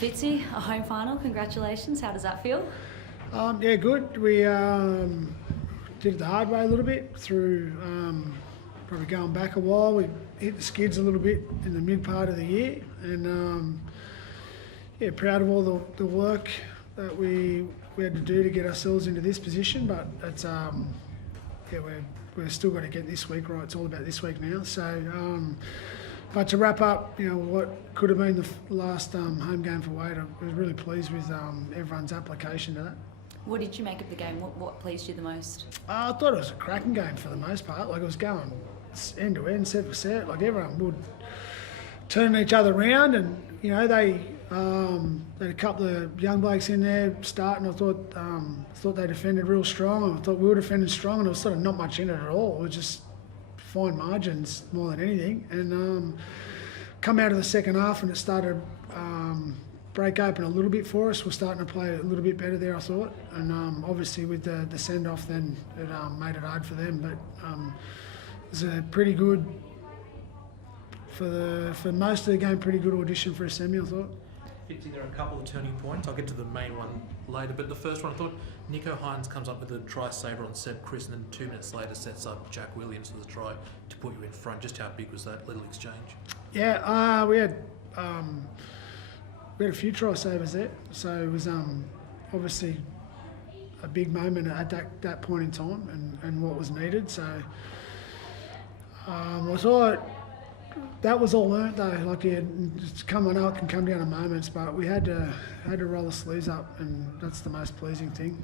Fitzy, a home final, congratulations. How does that feel? Yeah, good. We did it the hard way a little bit through probably going back a while. We hit the skids a little bit in the mid part of the year, and yeah, proud of all the work that we had to do to get ourselves into this position. But it's yeah, we're still got to get this week right. It's all about this week now. So. But to wrap up, what could have been the last home game for Wade, I was really pleased with everyone's application to that. What did you make of the game? What pleased you the most? I thought it was a cracking game for the most part. Like, it was going end to end, set for set. Like, everyone would turn each other around, and they had a couple of young blokes in there starting. I thought they defended real strong. I thought we were defending strong, and there was sort of not much in it at all. It was just fine margins more than anything, and come out of the second half and it started break open a little bit for us. We're starting to play a little bit better there, I thought, and obviously with the send off, then it made it hard for them. But it was a pretty good for most of the game, pretty good audition for a semi, I thought. Fitzy, there are a couple of turning points. I'll get to the main one later, but the first one, I thought Nico Hines comes up with a try saver on Seb Chris, and then 2 minutes later sets up Jack Williams for the try to put you in front. Just how big was that little exchange? Yeah, we had a few try savers there, so it was obviously a big moment at that point in time, and what was needed. So I thought that was all learnt though. Like, I know it can come down to moments, but we had to roll the sleeves up, and that's the most pleasing thing.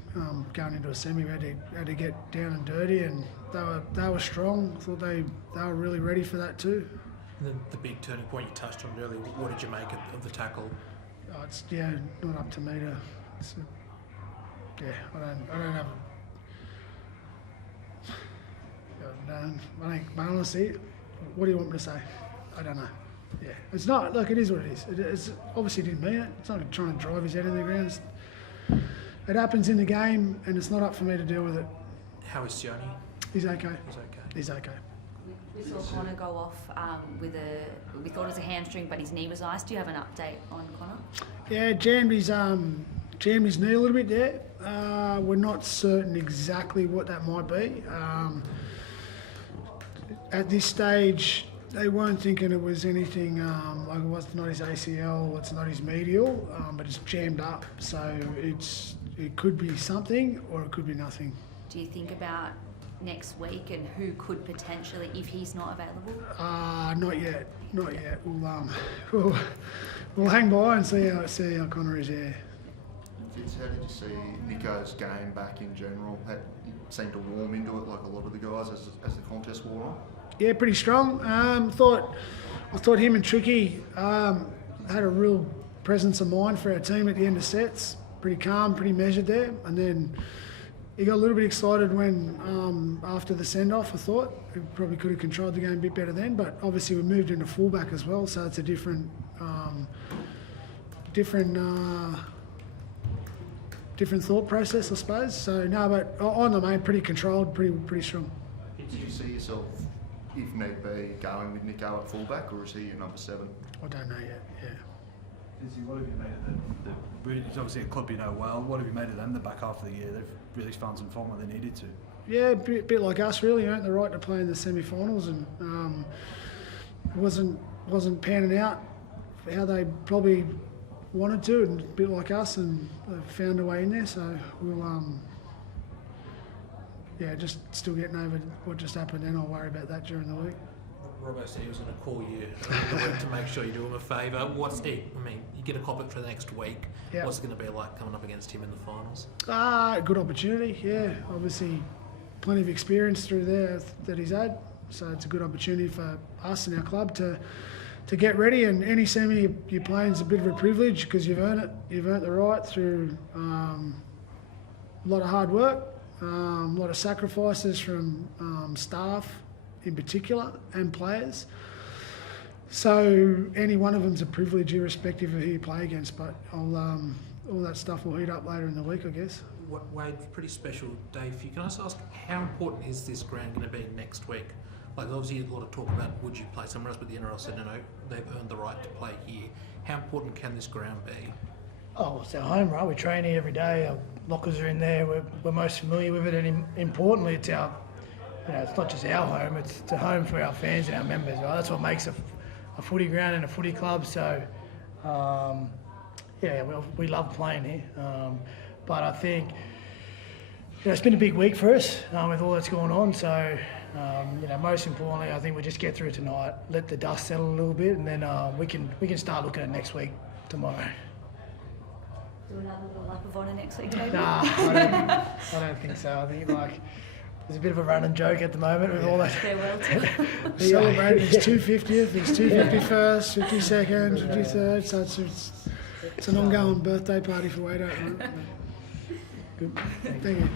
Going into a semi, we had to get down and dirty, and they were strong. I thought they were really ready for that too. And then the big turning point you touched on earlier. What did you make of the tackle? Oh, it's not up to me to. I think honestly, what do you want me to say? I don't know. Yeah, it's not. Look, it is what it is. It's obviously didn't mean it. It's not trying to drive his head in the ground. It happens in the game, and it's not up for me to deal with it. How is Sione? He's okay. He's okay. We saw Connor go off we thought it was a hamstring, but his knee was iced. Do you have an update on Connor? Yeah, jammed his knee a little bit there. We're not certain exactly what that might be. At this stage, they weren't thinking it was anything, like it was not his ACL, it's not his medial, but it's jammed up. So it could be something or it could be nothing. Do you think about next week and who could potentially, if he's not available? Not yet. We'll hang by and see how Connor is here. Fitz, how did you see Nico's game back in general? He seemed to warm into it like a lot of the guys as the contest wore on. Yeah, pretty strong. I thought him and Tricky had a real presence of mind for our team at the end of sets. Pretty calm, pretty measured there, and then he got a little bit excited when after the send-off. I thought he probably could have controlled the game a bit better then, but obviously we moved into fullback as well, so it's a different thought process, I suppose. So no, but on the main, pretty controlled, pretty strong. Do you see yourself, if need be, going with Nico at fullback, or is he your number 7? I don't know yet. Yeah. What have you made of the it's obviously a club you know well. What have you made of them the back half of the year? They've really found some form where they needed to. Yeah, a bit like us really. Earned the right to play in the semi-finals, and wasn't panning out how they probably wanted to, and a bit like us, and they've found a way in there. So we'll just still getting over what just happened. Then I'll worry about that during the week. Robbo said he was going to call you to make sure you do him a favour. You get a copy for the next week. Yep. What's it going to be like coming up against him in the finals? A good opportunity, yeah. Obviously, plenty of experience through there that he's had. So it's a good opportunity for us and our club to get ready. And any semi you play is a bit of a privilege because you've earned it. You've earned the right through a lot of hard work, a lot of sacrifices from staff in particular and players. So any one of them's a privilege irrespective of who you play against, but all that stuff will heat up later in the week, I guess. Wade, pretty special day for you. Can I just ask, how important is this ground going to be next week? Like, obviously a lot of talk about would you play somewhere else, but the NRL said no, they've earned the right to play here. How important can this ground be? Oh, it's our home, right? We train here every day. Our lockers are in there. We're most familiar with it, and importantly, it's our, it's not just our home. It's the home for our fans and our members, right? That's what makes a footy ground and a footy club. So, we love playing here. But I think, it's been a big week for us with all that's going on. So, most importantly, I think we just get through tonight, let the dust settle a little bit, and then we can start looking at next week tomorrow. Do another little lap of honour next week, maybe? Nah, I don't think so. I think there's a bit of a running joke at the moment with all that. Farewell to Celebrating his 250th, his 251st, 52nd, 53rd. So it's an ongoing birthday party for Wade. Good. Thank you.